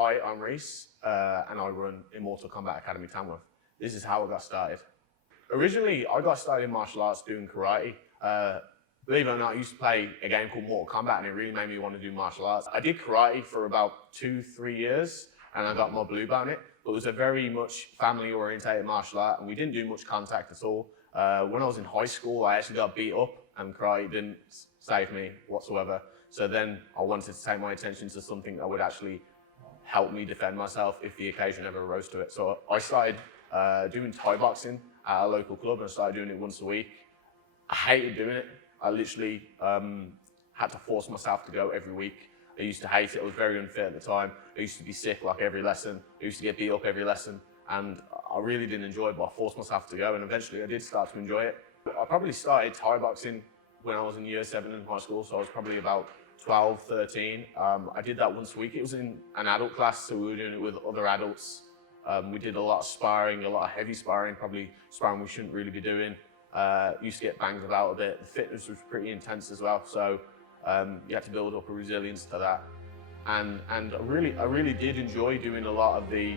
Hi, I'm Reiss, and I run Immortal Combat Academy Tamworth. This is how I got started. Originally, I got started in martial arts doing karate. Believe it or not, I used to play a game called Mortal Kombat, and it really made me want to do martial arts. I did karate for about 2-3 years, and I got my blue belt in it. But it was a very much family-orientated martial art, and we didn't do much contact at all. When I was in high school, I actually got beat up, and karate didn't save me whatsoever. So then I wanted to take my attention to something that would actually help me defend myself if the occasion ever arose to it. So I started doing Thai boxing at a local club, and I started doing it once a week. I hated doing it. I literally had to force myself to go every week. I used to hate it. It was very unfair at the time. I used to be sick like every lesson. I used to get beat up every lesson, and I really didn't enjoy it, but I forced myself to go, and eventually I did start to enjoy it. I probably started Thai boxing when I was in year 7 in high school, so I was probably about 12, 13. I did that once a week. It was in an adult class, so we were doing it with other adults. We did a lot of sparring, a lot of heavy sparring, probably sparring we shouldn't really be doing. Used to get banged about a bit. The fitness was pretty intense as well, so you had to build up a resilience to that. And I really did enjoy doing a lot of the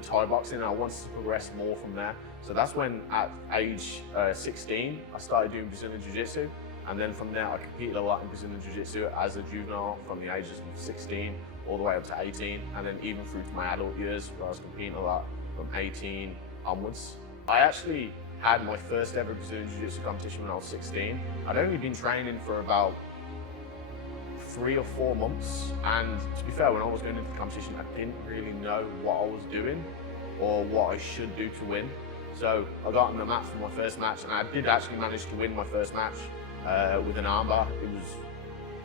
Thai boxing, and I wanted to progress more from there. So that's when, at age 16, I started doing Brazilian Jiu-Jitsu. And then from there, I competed a lot in Brazilian Jiu-Jitsu as a juvenile from the ages of 16 all the way up to 18. And then even through to my adult years, where I was competing a lot from 18 onwards. I actually had my first ever Brazilian Jiu-Jitsu competition when I was 16. I'd only been training for about 3 or 4 months. And to be fair, when I was going into the competition, I didn't really know what I was doing or what I should do to win. So I got on the mat for my first match, and I did actually manage to win my first match with an armbar.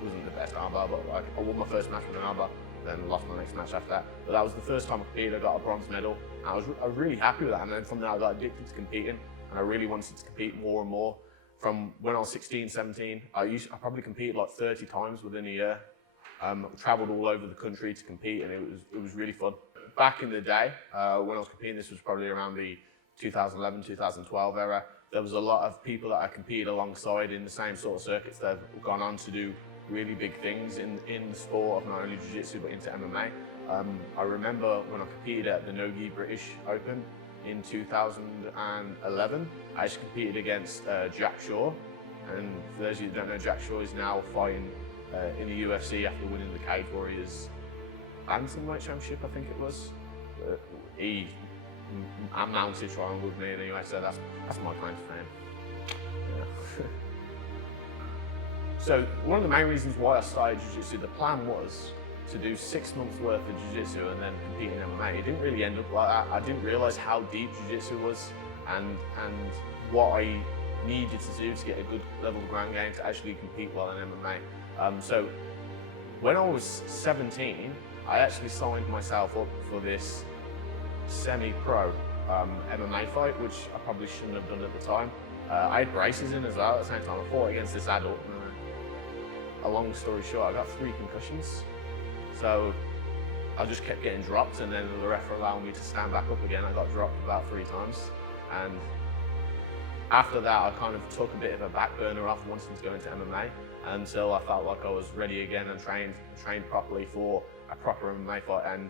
Wasn't the best armbar, but I won my first match with an armbar, then lost my next match after that. But that was the first time I competed. I got a bronze medal, and I was really happy with that. And then from there, I got addicted to competing, and I really wanted to compete more and more. From when I was 16, 17, I probably competed like 30 times within a year. Traveled all over the country to compete, and it was really fun. Back in the day, when I was competing, this was probably around the 2011, 2012 era. There was a lot of people that I competed alongside in the same sort of circuits that have gone on to do really big things in the sport of not only Jiu-Jitsu but into MMA. I remember when I competed at the Nogi British Open in 2011, I actually competed against Jack Shaw. And for those of you who don't know, Jack Shaw is now fighting in the UFC after winning the Cage Warriors Bantamweight Championship, I think it was. He mounted trying with me anyway, so that's my claim to fame. Yeah. So one of the main reasons why I started Jiu-Jitsu, the plan was to do 6 months worth of Jiu-Jitsu and then compete in MMA. It didn't really end up like that. I didn't realise how deep Jiu-Jitsu was and what I needed to do to get a good level of ground game to actually compete well in MMA. So when I was 17, I actually signed myself up for this semi-pro MMA fight, which I probably shouldn't have done at the time. I had braces in as well at the same time. I fought against this adult. A long story short, I got 3 concussions. So I just kept getting dropped, and then the ref allowed me to stand back up again. I got dropped about 3 times. And after that, I kind of took a bit of a back burner off wanting to go into MMA until I felt like I was ready again and trained properly for a proper MMA fight. And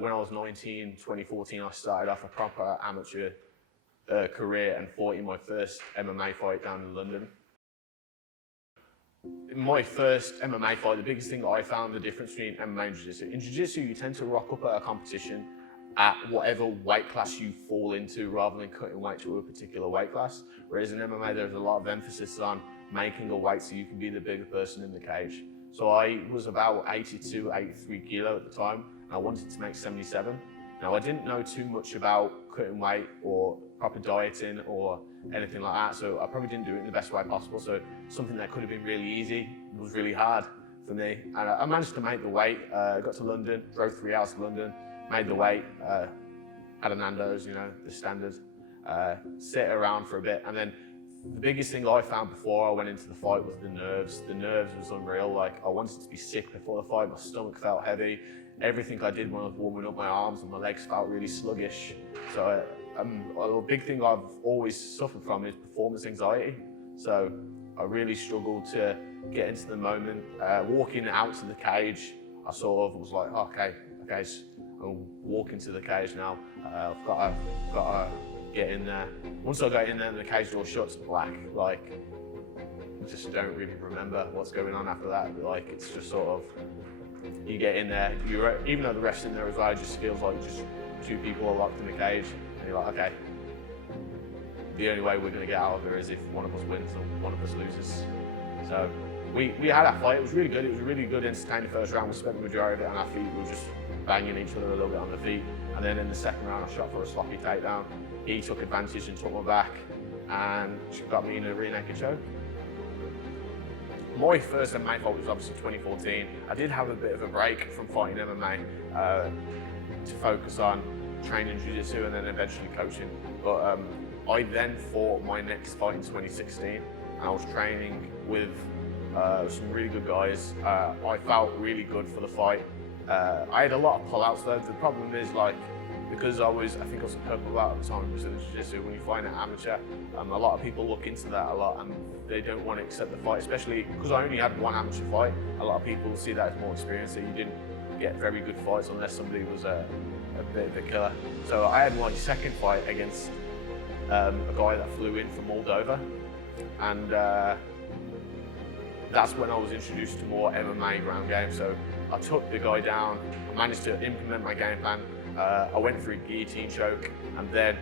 when I was 19, 2014, I started off a proper amateur career and fought in my first MMA fight down in London. In my first MMA fight, the biggest thing that I found the difference between MMA and Jiu-Jitsu. In Jiu-Jitsu, you tend to rock up at a competition at whatever weight class you fall into rather than cutting weight to a particular weight class. Whereas in MMA, there's a lot of emphasis on making a weight so you can be the bigger person in the cage. So I was about 82, 83 kilo at the time, and I wanted to make 77. Now, I didn't know too much about cutting weight or proper dieting or anything like that, so I probably didn't do it in the best way possible. So something that could have been really easy was really hard for me. And I managed to make the weight, got to London, drove 3 hours to London, made the weight, had a Nando's, you know, the standard, sit around for a bit. And then the biggest thing I found before I went into the fight was the nerves. The nerves was unreal. Like, I wanted to be sick before the fight. My stomach felt heavy. Everything I did when I was warming up, my arms and my legs felt really sluggish. So a big thing I've always suffered from is performance anxiety. So I really struggled to get into the moment. Walking out to the cage, I sort of was like, okay, okay, I'll walk into the cage now. I've got to get in there. Once I go in there and the cage door shuts, black. Like, I just don't really remember what's going on after that. Like, it's just sort of, you get in there, even though the ref's in there as well, it just feels like just two people are locked in the cage, and you're like, okay, the only way we're going to get out of here is if one of us wins or one of us loses. So we had that fight. It was really good. It was a really good, entertaining first round. We spent the majority of it on our feet. We were just banging each other a little bit on the feet. And then in the second round, I shot for a sloppy takedown. He took advantage and took my back and got me in a rear naked choke. My first MMA fight was obviously 2014. I did have a bit of a break from fighting MMA to focus on training jiu-jitsu and then eventually coaching. But I then fought my next fight in 2016, and I was training with some really good guys. I felt really good for the fight. I had a lot of pull-outs though. The problem is, like, because I think I was a purple belt at the time, Brazilian Jiu-Jitsu, when you find an amateur, a lot of people look into that a lot and they don't want to accept the fight, especially because I only had one amateur fight. A lot of people see that as more experience, that you didn't get very good fights unless somebody was a bit of a killer. So I had my second fight against a guy that flew in from Moldova, and that's when I was introduced to more MMA ground game. So I took the guy down, I managed to implement my game plan. I went for a guillotine choke, and then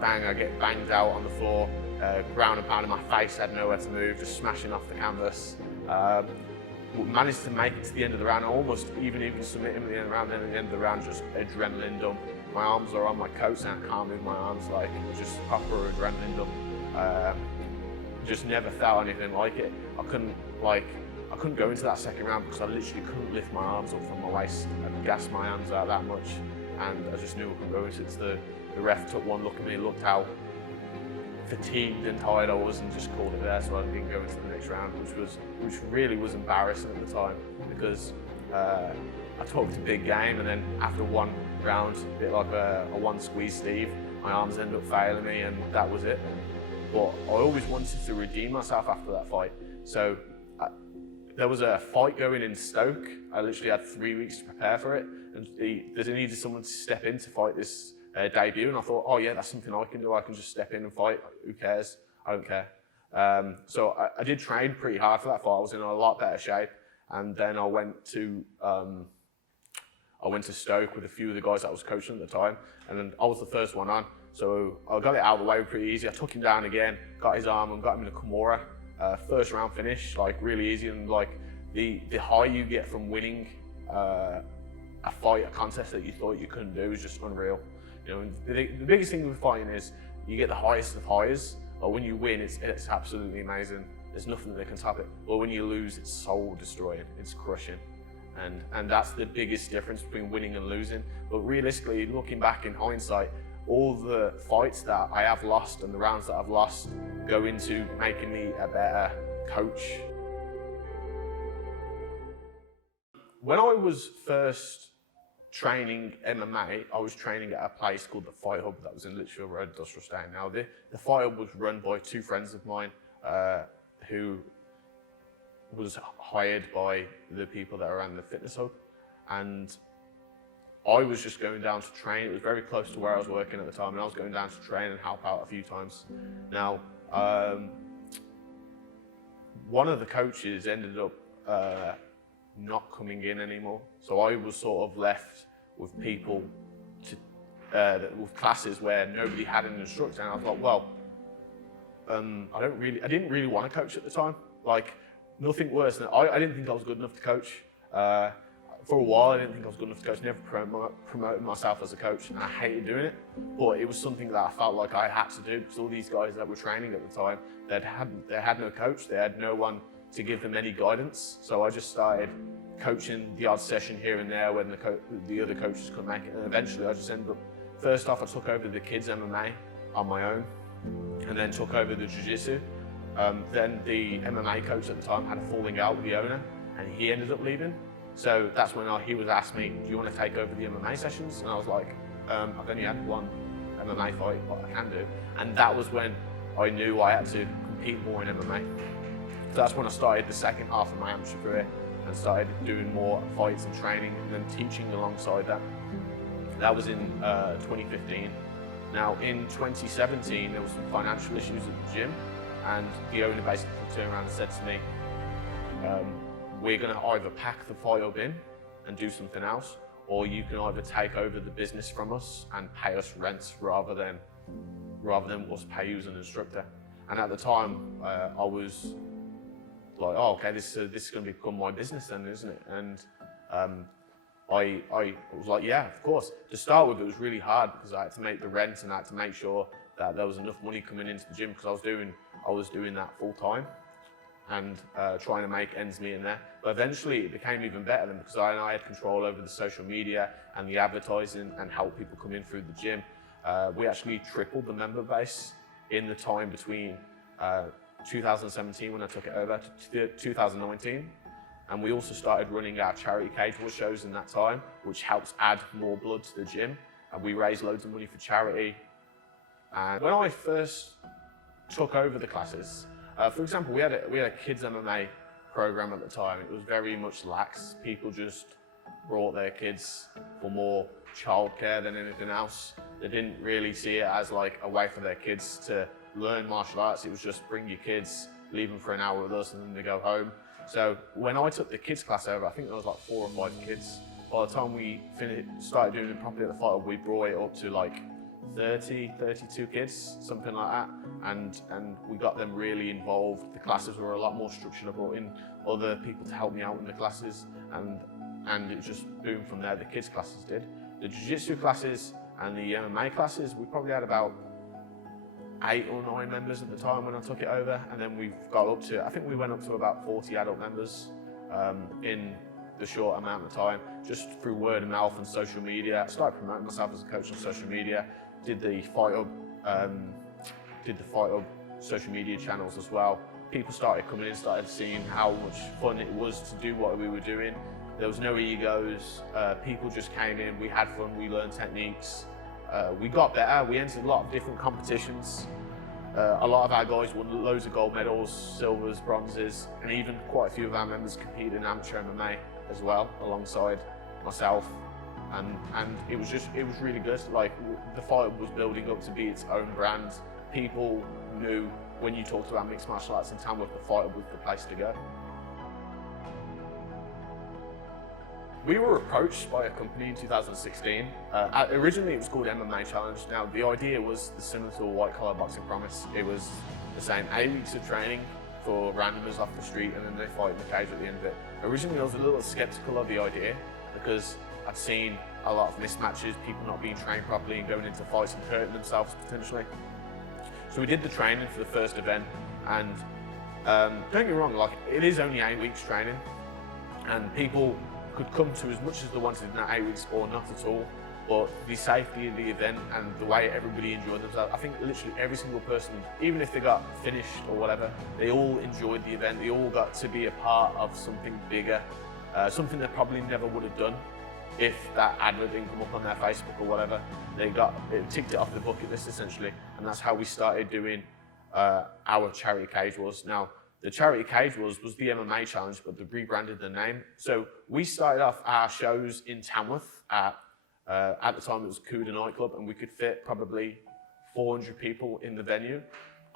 bang, I get banged out on the floor, ground and pound in my face, had nowhere to move, just smashing off the canvas. Managed to make it to the end of the round. I almost even submit him at the end of the round, then at the end of the round, just adrenaline dump. My arms are on my coats and I can't move my arms, like, just proper adrenaline dump. Just never felt anything like it. I couldn't go into that second round because I literally couldn't lift my arms up from my waist and gas my hands out that much. And I just knew I couldn't go into it. The ref took one look at me, looked how fatigued and tired I was, and just called it there, so I didn't go into the next round, which really was embarrassing at the time, because I talked a big game, and then after one round, a bit like a one squeeze Steve, my arms ended up failing me, and that was it. But I always wanted to redeem myself after that fight. So there was a fight going in Stoke. I literally had 3 weeks to prepare for it, and they needed someone to step in to fight this debut, and I thought, oh yeah, that's something I can do. I can just step in and fight. Who cares? I don't care. So I did train pretty hard for that fight. I was in a lot better shape, and then I went to Stoke with a few of the guys that I was coaching at the time, and then I was the first one on. So I got it out of the way pretty easy. I took him down again, got his arm, and got him in a Kimura. First round finish, like, really easy, and like the high you get from winning a fight, a contest that you thought you couldn't do, is just unreal. You know, the biggest thing with fighting is you get the highest of highs, but when you win, it's absolutely amazing. There's nothing that can top it. But when you lose, it's soul destroying, it's crushing. And that's the biggest difference between winning and losing. But realistically, looking back in hindsight, all the fights that I have lost and the rounds that I've lost go into making me a better coach. When I was first training MMA, I was training at a place called the Fight Hub that was in Litchfield Road, Industrial Estate. Now, the Fight Hub was run by two friends of mine who was hired by the people that ran the fitness hub, and I was just going down to train. It was very close to where I was working at the time, and I was going down to train and help out a few times. Now, one of the coaches ended up not coming in anymore, so I was sort of left with people with classes where nobody had an instructor, and I was like, well, I didn't really want to coach at the time. Like, nothing worse than I didn't think I was good enough to coach. For a while, I didn't think I was good enough to coach. Never promoted myself as a coach, and I hated doing it. But it was something that I felt like I had to do, because all these guys that were training at the time, they had no coach. They had no one to give them any guidance. So I just started coaching the odd session here and there when the other coaches couldn't make it. And eventually, I just ended up. First off, I took over the kids MMA on my own, and then took over the jiu-jitsu. Then the MMA coach at the time had a falling out with the owner, and he ended up leaving. So that's when he was asked me, do you want to take over the MMA sessions? And I was like, I've only had one MMA fight, but I can do. And that was when I knew I had to compete more in MMA. So that's when I started the second half of my amateur career. and started doing more fights and training and then teaching alongside that. That was in 2015. Now in 2017, there was some financial issues at the gym, and the owner basically turned around and said to me, we're going to either pack the fight up in and do something else, or you can either take over the business from us and pay us rents rather than us pay you as an instructor. And at the time, I was like, oh, okay, this is going to become my business then, isn't it? And I was like, yeah, of course. To start with, it was really hard because I had to make the rent and I had to make sure that there was enough money coming into the gym because I was doing that full time and trying to make ends meet in there. But eventually it became even better then because I had control over the social media and the advertising and help people come in through the gym. We actually tripled the member base in the time between 2017 when I took it over to 2019. And we also started running our charity cage war shows in that time, which helps add more blood to the gym. And we raised loads of money for charity. And when I first took over the classes, for example, we had a kids MMA program at the time. It was very much lax. People just brought their kids for more childcare than anything else. They didn't really see it as like a way for their kids to learn martial arts. It was just bring your kids, leave them for an hour with us, and then they go home. So when I took the kids class over, I think there was like 4 or 5 kids. By the time we started doing it properly at the fight, we brought it up to like 30, 32 kids, something like that. And we got them really involved. The classes were a lot more structured. I brought in other people to help me out in the classes, and it just boomed from there. The kids classes did. The jiu-jitsu classes and the MMA classes, we probably had about 8 or 9 members at the time when I took it over, and then we've got up to, I think we went up to about 40 adult members in the short amount of time, just through word of mouth and social media. I started promoting myself as a coach on social media, did the Fight Hub social media channels as well. People started coming in, started seeing how much fun it was to do what we were doing. There was no egos, people just came in, we had fun, we learned techniques. We got better, we entered a lot of different competitions. A lot of our guys won loads of gold medals, silvers, bronzes, and even quite a few of our members competed in amateur MMA as well, alongside myself. And it was really good. Like, the fight was building up to be its own brand. People knew when you talked about mixed martial arts in Tamworth, the fight was the place to go. We were approached by a company in 2016. Originally it was called MMA Challenge. Now the idea was similar to a white collar boxing promise. It was the same, 8 weeks of training for randomers off the street and then they fight in the cage at the end of it. Originally I was a little skeptical of the idea because I'd seen a lot of mismatches, people not being trained properly and going into fights and hurting themselves potentially. So we did the training for the first event, and don't get me wrong, like, it is only 8 weeks training and people could come to as much as they wanted in that 8 weeks or not at all. But the safety of the event and the way everybody enjoyed themselves, I think literally every single person, even if they got finished or whatever, they all enjoyed the event. They all got to be a part of something bigger, something they probably never would have done if that advert didn't come up on their Facebook or whatever. It ticked it off the bucket list essentially, and that's how we started doing our charity cage wars. Now, the charity cage was the MMA Challenge, but they rebranded the name. So we started off our shows in Tamworth at the time it was Cuda nightclub, and we could fit probably 400 people in the venue.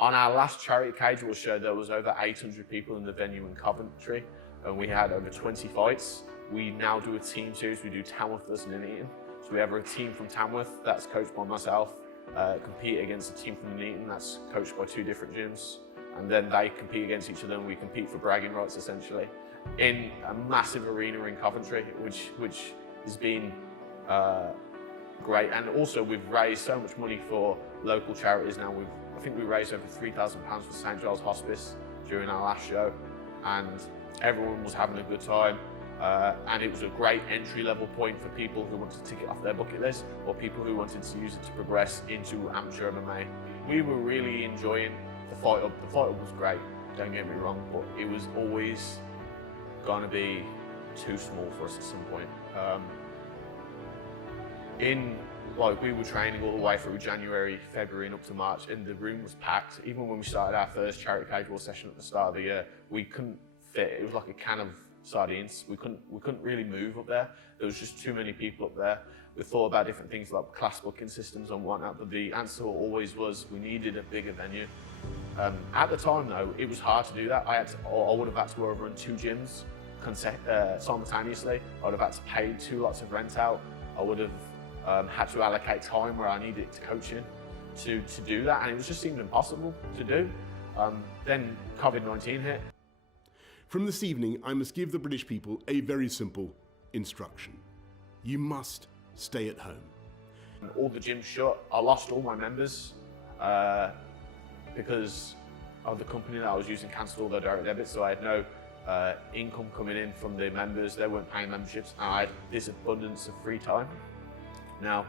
On our last charity cage war show, there was over 800 people in the venue in Coventry, and we had over 20 fights. We now do a team series. We do Tamworth versus Nuneaton. So we have a team from Tamworth that's coached by myself, compete against a team from Nuneaton that's coached by 2 different gyms. And then they compete against each other and we compete for bragging rights essentially in a massive arena in Coventry, which has been great. And also we've raised so much money for local charities now. I think we raised over £3,000 for St Giles Hospice during our last show, and everyone was having a good time. And it was a great entry-level point for people who wanted to tick it off their bucket list or people who wanted to use it to progress into amateur MMA. We were really enjoying the fight up. The fight up was great, don't get me wrong, but it was always going to be too small for us at some point. We were training all the way through January, February and up to March, and the room was packed. Even when we started our first charity cage war session at the start of the year, we couldn't fit. It was like a can of sardines. We couldn't really move up there. There was just too many people up there. We thought about different things like class booking systems and whatnot, but the answer always was we needed a bigger venue. At the time though, it was hard to do that. I would have had to run 2 gyms simultaneously. I would have had to pay 2 lots of rent out. I would have had to allocate time where I needed to coach in to do that, and it was just seemed impossible to do. Then COVID-19 hit. From this evening, I must give the British people a very simple instruction. You must stay at home. All the gyms shut. I lost all my members because of the company that I was using cancelled all their direct debits, so I had no income coming in from the members. They weren't paying memberships, and I had this abundance of free time. Now,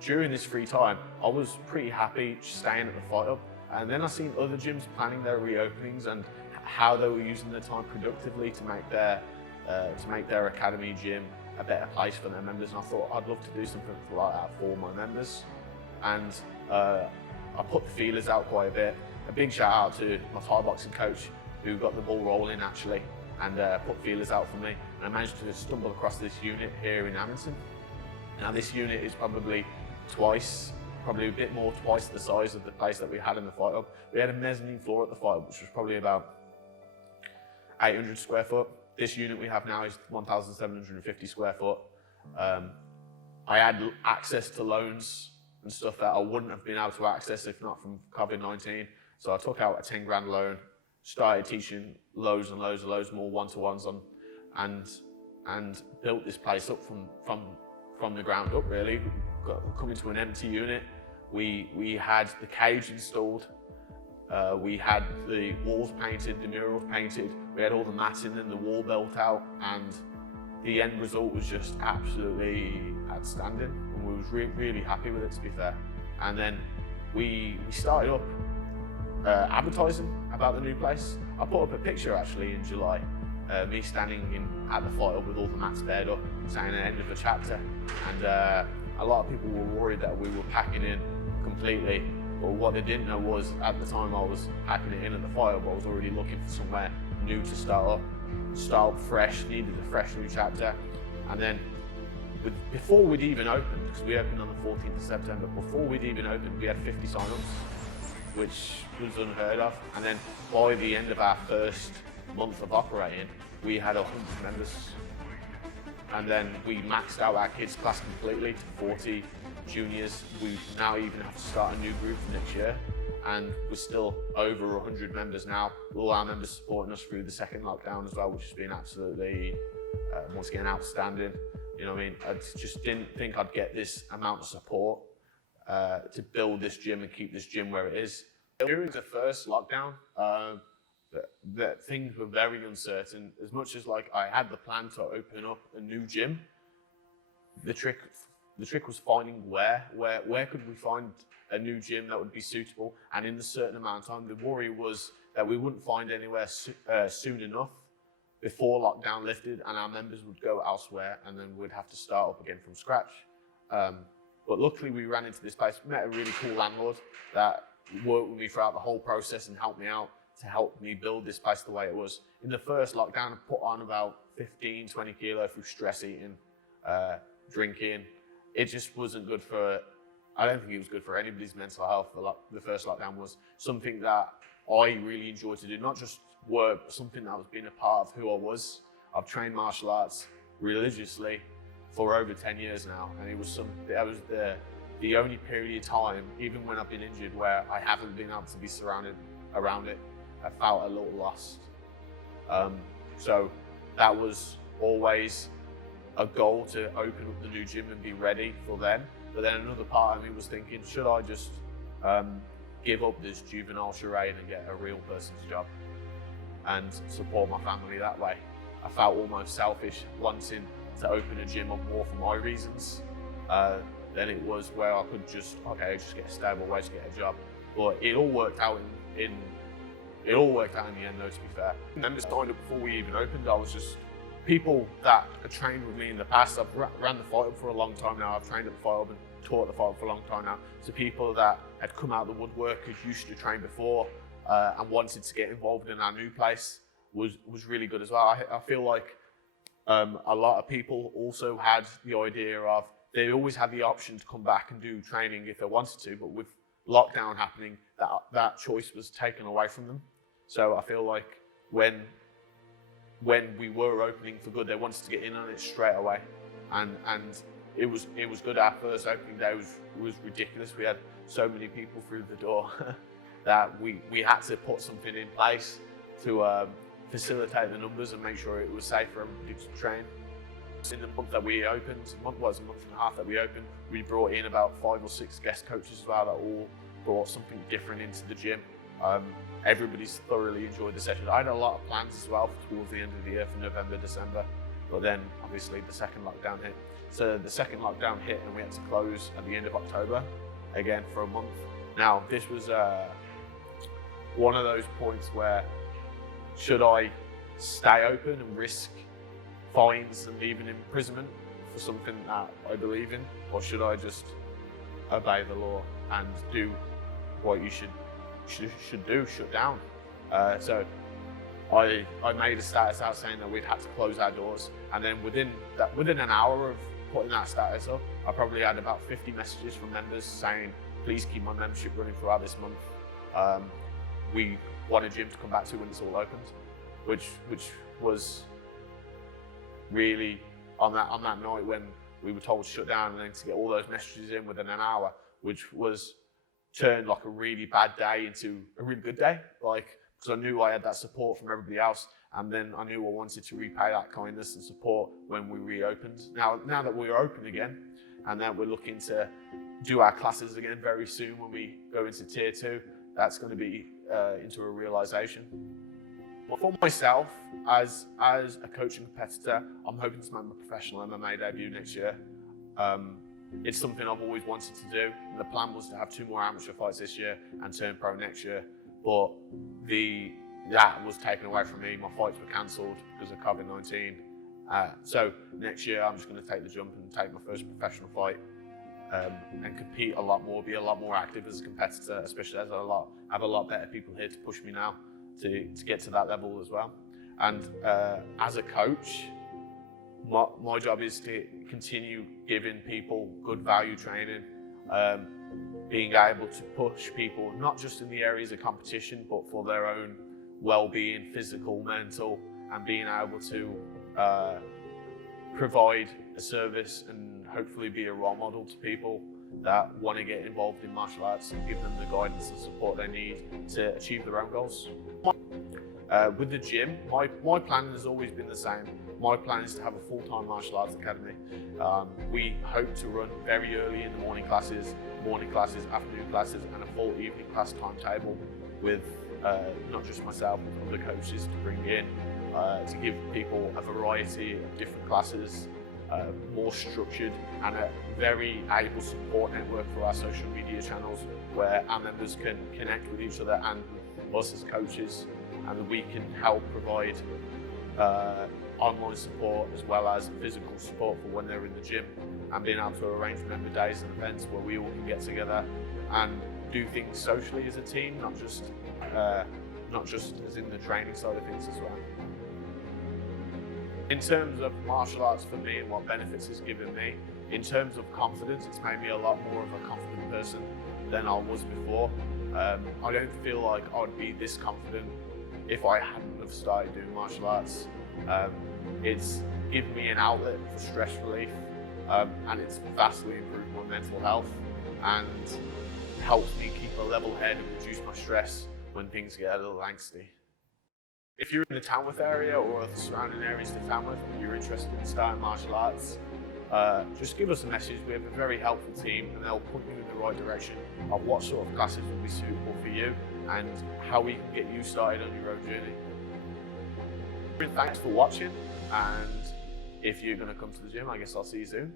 during this free time, I was pretty happy just staying at the Fight Hub, and then I seen other gyms planning their reopenings and how they were using their time productively to make their academy gym a better place for their members, and I thought I'd love to do something like that for my members. And I put the feelers out quite a bit. A big shout out to my Thai boxing coach who got the ball rolling actually and put feelers out for me. And I managed to stumble across this unit here in Amundsen. Now this unit is probably a bit more twice the size of the place that we had in the Fight Hub. We had a mezzanine floor at the Fight Hub, which was probably about 800 square foot. This unit we have now is 1,750 square foot. I had access to loans and stuff that I wouldn't have been able to access if not from COVID-19. So I took out a 10 grand loan, started teaching loads and loads more one-to-ones on, and built this place up from the ground up really. Coming to an empty unit. We had the cage installed. We had the walls painted, the murals painted. We had all the matting and the wall built out, and the end result was just absolutely outstanding. And we was really happy with it, to be fair. And then we started up advertising about the new place. I put up a picture actually in July, me standing at the Fight Hub with all the mats bared up, saying the end of a chapter. And a lot of people were worried that we were packing in completely. But what they didn't know was, at the time I was packing it in at the Fight Hub, I was already looking for somewhere new to start up fresh, needed a fresh new chapter. And then before we'd even opened, because we opened on the 14th of September, before we'd even opened, we had 50 sign-ups, which was unheard of. And then by the end of our first month of operating, we had 100 members. And then we maxed out our kids class completely to 40 juniors. We now even have to start a new group for next year, and we're still over 100 members now. All our members supporting us through the second lockdown as well, which has been absolutely, once again, outstanding. You know what I mean? I just didn't think I'd get this amount of support to build this gym and keep this gym where it is. During the first lockdown, that things were very uncertain. As much as like I had the plan to open up a new gym, the trick was finding where could we find a new gym that would be suitable, and in a certain amount of time. The worry was that we wouldn't find anywhere soon enough before lockdown lifted, and our members would go elsewhere, and then we'd have to start up again from scratch. But luckily we ran into this place, met a really cool landlord that worked with me throughout the whole process and helped me out to help me build this place the way it was. In the first lockdown, I put on about 15, 20 kilo through stress eating, drinking. It just wasn't good for, I don't think it was good for anybody's mental health. The first lockdown was something that I really enjoyed to do, not just work, but something that was being a part of who I was. I've trained martial arts religiously for over 10 years now, and it was that was the only period of time, even when I've been injured, where I haven't been able to be surrounded around it. I felt a little lost. So that was always a goal, to open up the new gym and be ready for them. But then another part of me was thinking, should I just give up this juvenile charade and get a real person's job and support my family that way? I felt almost selfish wanting to open a gym up more for my reasons than it was where I could just get a stable wage, get a job. But it all worked out in the end though, to be fair. And then signed up before we even opened. I was just, people that had trained with me in the past, I've ran the Fight Hub for a long time now. I've trained at the Fight Hub and taught at the Fight Hub for a long time now. So people that had come out of the woodwork, who used to train before and wanted to get involved in our new place, was really good as well. I feel like a lot of people also had the idea of they always had the option to come back and do training if they wanted to, but with lockdown happening, that choice was taken away from them. So I feel like when we were opening for good, they wanted to get in on it straight away, and it was good. Our first opening day was ridiculous. We had so many people through the door that we had to put something in place to facilitate the numbers and make sure it was safe for everybody to train. In the month that we opened, a month and a half that we opened, we brought in about 5 or 6 guest coaches as well that all brought something different into the gym. Everybody's thoroughly enjoyed the session. I had a lot of plans as well towards the end of the year for November, December, but then obviously the second lockdown hit. So the second lockdown hit and we had to close at the end of October, again for a month. Now this was one of those points where, should I stay open and risk fines and even imprisonment for something that I believe in, or should I just obey the law and do what you should do, shut down? So I made a status out saying that we'd had to close our doors, and then within an hour of putting that status up, I probably had about 50 messages from members saying, please keep my membership running throughout this month. We want a gym to come back to when it's all opened, which was really on that night when we were told to shut down, and then to get all those messages in within an hour, which was turned like a really bad day into a really good day, like, because I knew I had that support from everybody else, and then I knew I wanted to repay that kindness and support when we reopened. Now that we're open again, and now we're looking to do our classes again very soon when we go into tier 2, that's going to be into a realization. For myself, as a coach and competitor, I'm hoping to make my professional MMA debut next year. It's something I've always wanted to do. And the plan was to have 2 more amateur fights this year and turn pro next year, but that was taken away from me. My fights were cancelled because of COVID-19. So next year, I'm just going to take the jump and take my first professional fight and compete a lot more, be a lot more active as a competitor, especially as I have a lot better people here to push me now to get to that level as well. And as a coach, my job is to continue giving people good value training, being able to push people, not just in the areas of competition, but for their own well-being, physical, mental, and being able to provide a service and hopefully be a role model to people that want to get involved in martial arts and give them the guidance and support they need to achieve their own goals. With the gym, my plan has always been the same. My plan is to have a full-time martial arts academy. We hope to run very early in the morning classes, afternoon classes, and a full evening class timetable with not just myself, but other coaches to bring in to give people a variety of different classes, more structured, and a very able support network for our social media channels where our members can connect with each other and us as coaches, and we can help provide online support as well as physical support for when they're in the gym, and being able to arrange member days and events where we all can get together and do things socially as a team, not just as in the training side of things as well. In terms of martial arts for me and what benefits it's given me, in terms of confidence, it's made me a lot more of a confident person than I was before. I don't feel like I would be this confident if I hadn't have started doing martial arts. It's given me an outlet for stress relief, and it's vastly improved my mental health and helps me keep a level head and reduce my stress when things get a little angsty. If you're in the Tamworth area or the surrounding areas to Tamworth and you're interested in starting martial arts, just give us a message. We have a very helpful team and they'll point you in the right direction of what sort of classes will be suitable for you and how we can get you started on your own journey. Thanks for watching, and if you're going to come to the gym, I guess I'll see you soon.